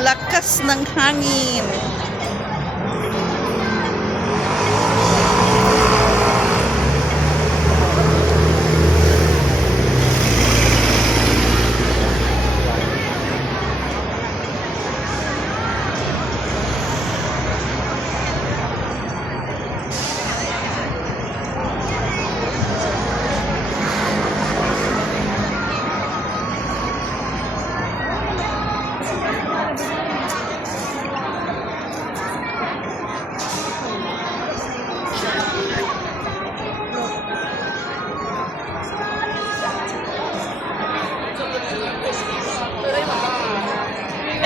Lakas ng hangin.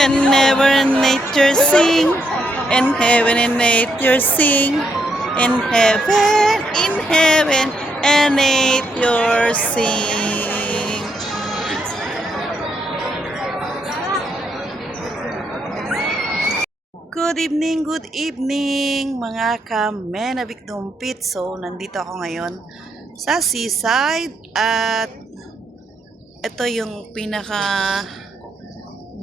And never in nature sing, and heaven and nature sing, in heaven and nature sing. Good evening mga kamenabik dumpit. So, nandito ako ngayon sa seaside at ito yung pinaka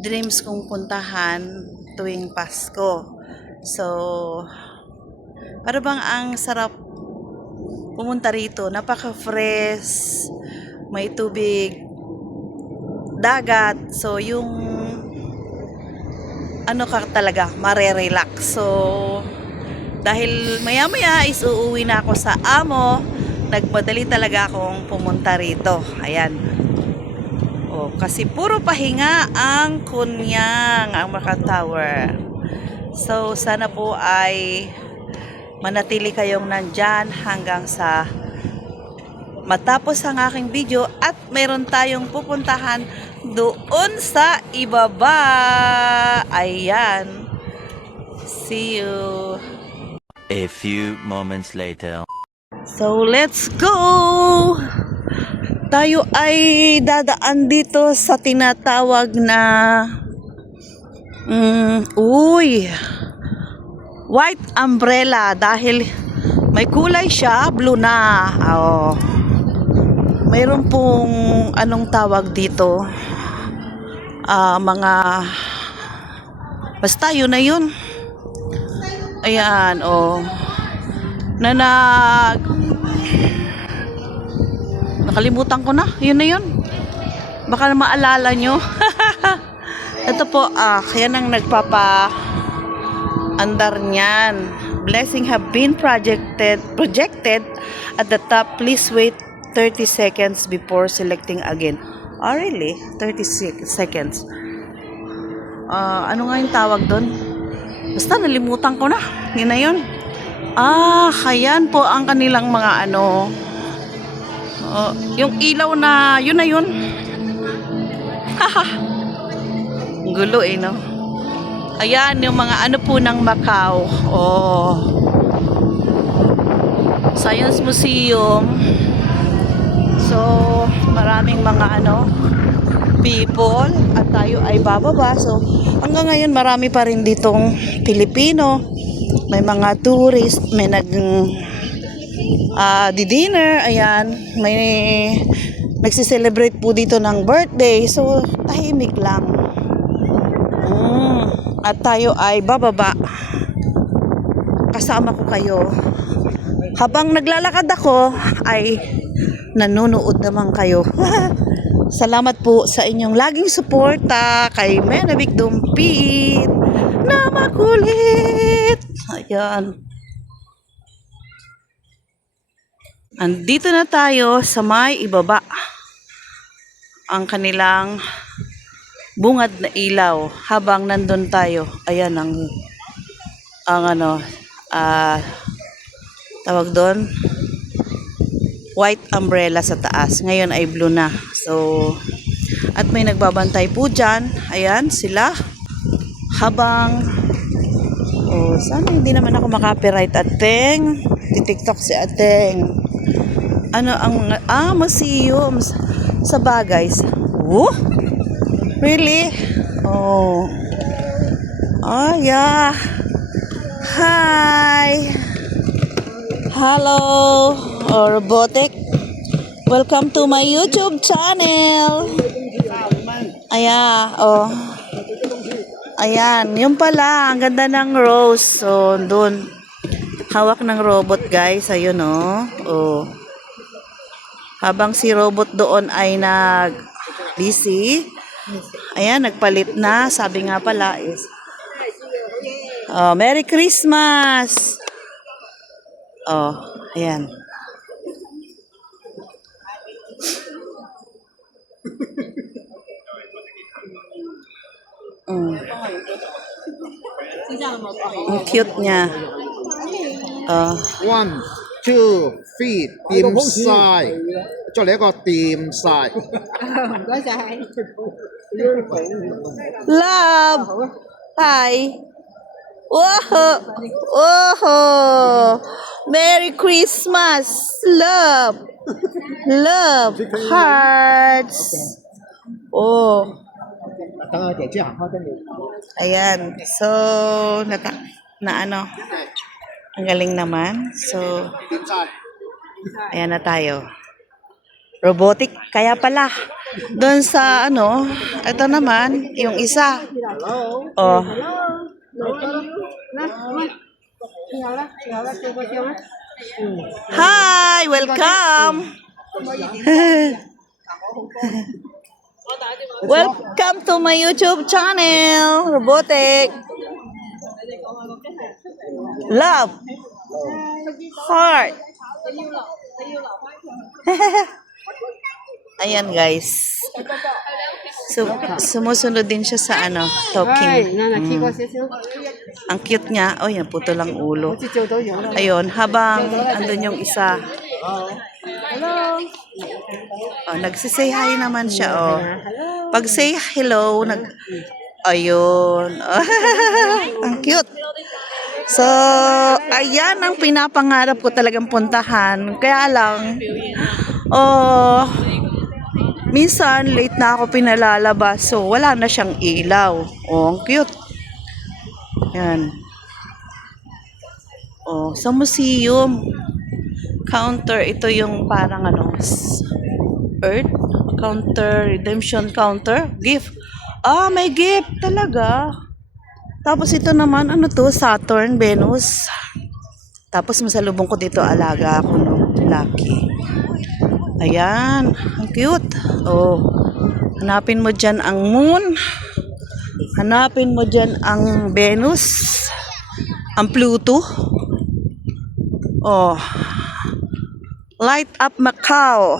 dreams kong puntahan tuwing Pasko. So, para bang ang sarap pumunta rito. Napaka-fresh, may tubig, dagat. So, yung ano ka talaga, mare-relax. So, dahil maya-maya is uuwi na ako sa amo, nagmadali talaga akong pumunta rito. Ayan. Oh, kasi puro pahinga ang Kunyang, ang Macau Tower. So, sana po ay manatili kayong nandyan hanggang sa matapos ang aking video at meron tayong pupuntahan doon sa ibaba. Ayan. See you. A few moments later. So, let's go! Tayo ay dadaan dito sa tinatawag na white umbrella dahil may kulay siya, blue na. Oh. Mayroon pong anong tawag dito, mga basta yun na yun. Ayan, oh, nakalimutan ko na, yun na yun, baka maalala nyo. Ito po, yan ang andar niyan. Blessing have been projected at the top. Please wait 30 seconds before selecting again. Oh, really? 30 seconds. Ano nga yung tawag doon? Basta nalimutan ko na. Yun na yun. Ayan po ang kanilang mga ano. Yung ilaw na, yun na yun. Haha. Gulo no? Ayan, yung mga ano po ng Macau. Oh. Science Museum. So, maraming mga people at tayo ay bababa. So, hanggang ngayon marami pa rin ditong Pilipino. May mga tourist, may di-dinner, ayan. May nagsiselebrate po dito ng birthday. So, tahimik lang. At tayo ay bababa. Kasama ko kayo. Habang naglalakad ako, ay nanonood naman kayo. Salamat po sa inyong laging suporta kay Menabik Dumpit na makulit. Ayan. Andito na tayo sa may ibaba. Ang kanilang bungad na ilaw habang nandun tayo. Ayan ang tawag doon, white umbrella sa taas. Ngayon ay blue na. So, at may nagbabantay po dyan. Ayan sila. Habang sana hindi naman ako makapiright ateng. Titiktok si ateng. Ano ang museums sa bagay. Really? Oh. Oh yeah. Hi. Hello, robotic. Welcome to my YouTube channel. Ayan, oh. Ayan, yun pala. Ang ganda ng rose. So, dun. Hawak ng robot, guys. Ayun, oh. Oh. Habang si robot doon ay busy. Ayan, nagpalit na. Sabi nga pala is, oh, Merry Christmas! Oh, ayan. Ang cute niya. Oh. 1 2 feet 掂晒，再嚟一個掂晒。Love! Hi! Whoa! Whoa! Merry Christmas! Love! Love! Hearts! Oh! 等我姐姐行開跟住。 Ayan. So, ano? Ang galing naman. So, 掂晒。 ayan na tayo. Robotic. Kaya pala. Doon sa ano, ito naman, yung isa. Oh. Hi! Welcome! Welcome to my YouTube channel, Robotic. Love. Heart. Ayan guys. So, sumusunod din siya sa ano, talking. Ang cute niya. Oh, yan, puto lang ulo. Ayun, habang andun yung isa. Oh, nagsisay hi naman siya, oh. Pag say hello, ayun. Ang cute. So, ayan ang pinapangarap ko talagang puntahan. Kaya lang, oh, minsan late na ako pinalalabas. So, wala na siyang ilaw. Oh, ang cute. Yan. Oh, sa museum. Counter, ito yung parang ano, Earth counter, redemption counter, gift. Ah, may gift talaga. Tapos ito naman, ano to, Saturn, Venus. Tapos masalubong ko dito, alaga ako no, Lucky. Ayan, ang cute. Oh, hanapin mo dyan ang moon. Hanapin mo dyan ang Venus. Ang Pluto. Oh, Light Up Macau.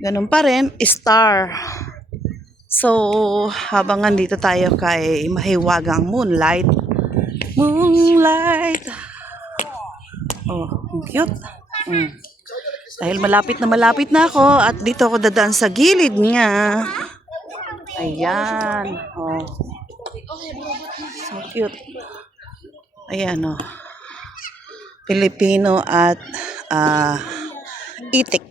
Ganun pa rin, star. So, habang nandito tayo kay mahiwagang moonlight. Moonlight. Oh, ang cute. Dahil malapit na ako at dito ako dadaan sa gilid niya. Ayan. Oh. So cute. Ayan, oh. Pilipino at itik.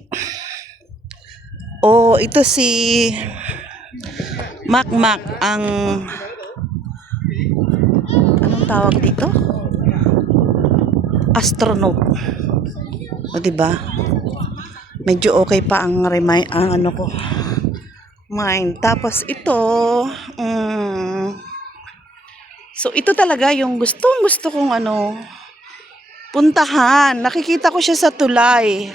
Oh, ito si Mac ang anong tawag dito? Astronaut. O diba? Medyo okay pa ang ano ko. Mine. Tapos ito, so ito talaga yung gusto kong ano, puntahan. Nakikita ko siya sa tulay.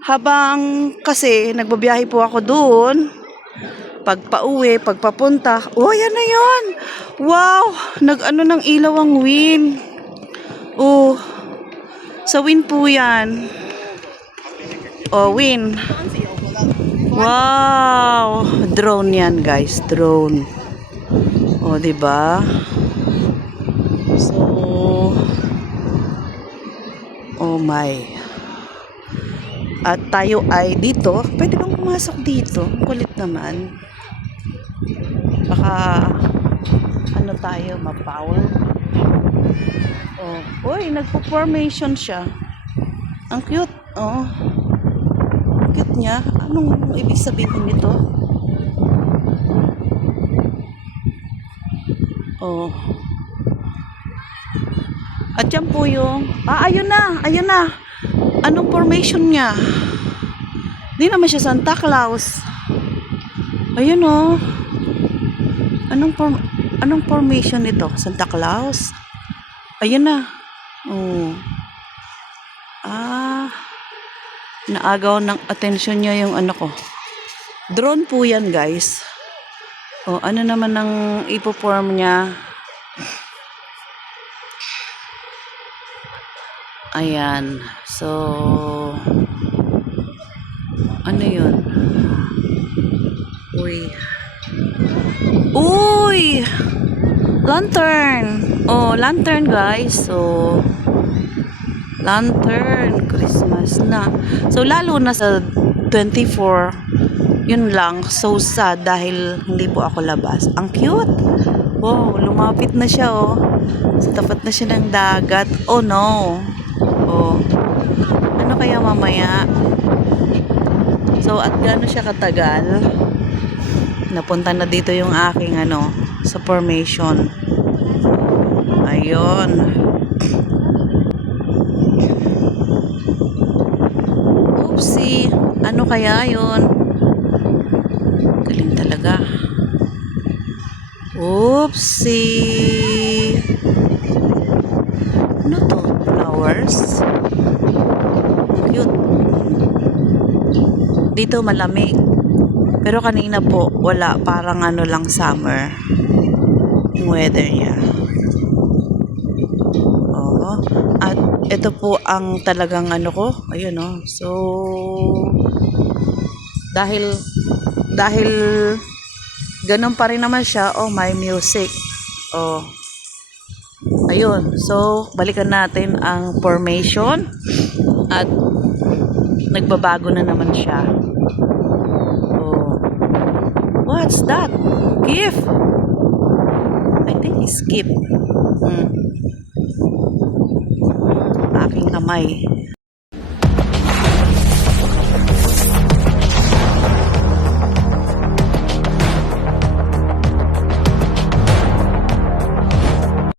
Habang kasi nagbabiyahe po ako doon, pagpa-uwi, pagpapunta, oh, yan na yun. Wow, nag-ano ng ilaw ang wind. Oh, sa wind po yan. Oh, wind. Wow, drone yan guys, drone. Oh, diba? So, oh my. At tayo ay dito. Pwede bang pumasok dito? Kulit naman. Baka ano tayo, ma-power. Oh, uy, nagpo-formation siya. Ang cute. Oh. Ang cute niya. Anong ibig sabihin nito? Oh. At yan po yung ayun na. Anong formation niya? Hindi naman siya Santa Claus. Ayun oh. Anong formation ito? Santa Claus? Ayun na. Oh. Naagaw ng atensyon niya yung ano ko. Drone po yan, guys. O, ano naman ang ipo-form niya? Ayan. So, ano yun? Uy! Lantern! Oh, lantern, guys. So, lantern. Christmas na. So, lalo na sa 24, yun lang. So sad dahil hindi po ako labas. Ang cute! Wow, lumapit na siya, oh. Sa tapat na siya ng dagat. Oh, no. Oh. Ano kaya mamaya? So, at gaano siya katagal? Napunta na dito yung aking ano, sa formation. Ayun. Oopsie. Ano kaya yun? Galing talaga. Oopsie. Ano to? Flowers? Cute. Dito malamig. Pero kanina po, wala. Parang ano lang summer. Yung weather niya. Oo. At ito po ang talagang ano ko. Ayun, oh. So, dahil ganun pa rin naman siya, oh, may music. Oh. Ayun. So, balikan natin ang formation. At nagbabago na naman siya. What's that? Gift? I think it's gift. Aking kamay.